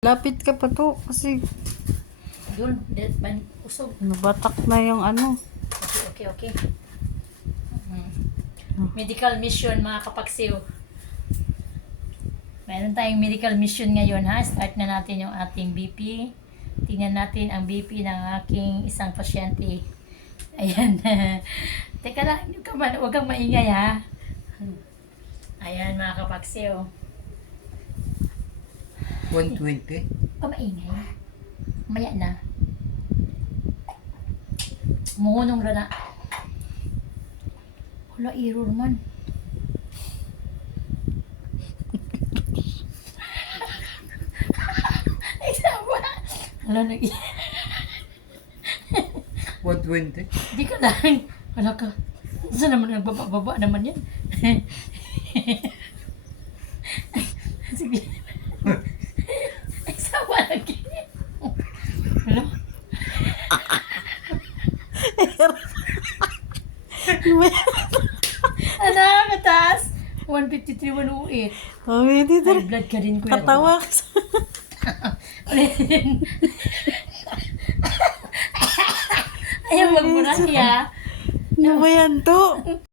Lapit ka pa to kasi Doon, usog. nabatak na yung ano. Okay. Medical mission mga kapaksiw. Meron tayong medical mission ngayon ha. Start na natin yung ating BP. Tingnan natin ang BP ng aking isang pasyente. Ayan. Teka lang, huwag kang maingay ha. Ayan mga kapaksiw. 120. Huwag kang maingay. Maya na. Munong na. Wala, error man. Ay, sama. Wala, 120. Di ka lang. Wala ka. Saan naman nagbaba naman yan? Sige. Ay, sama lagi. Wala. Ano, mataas? 153, 108. Oh, hindi High blood ka rin, kuya. katawa ka sa... Ayaw, wag mo na siya. Ano ba yan to?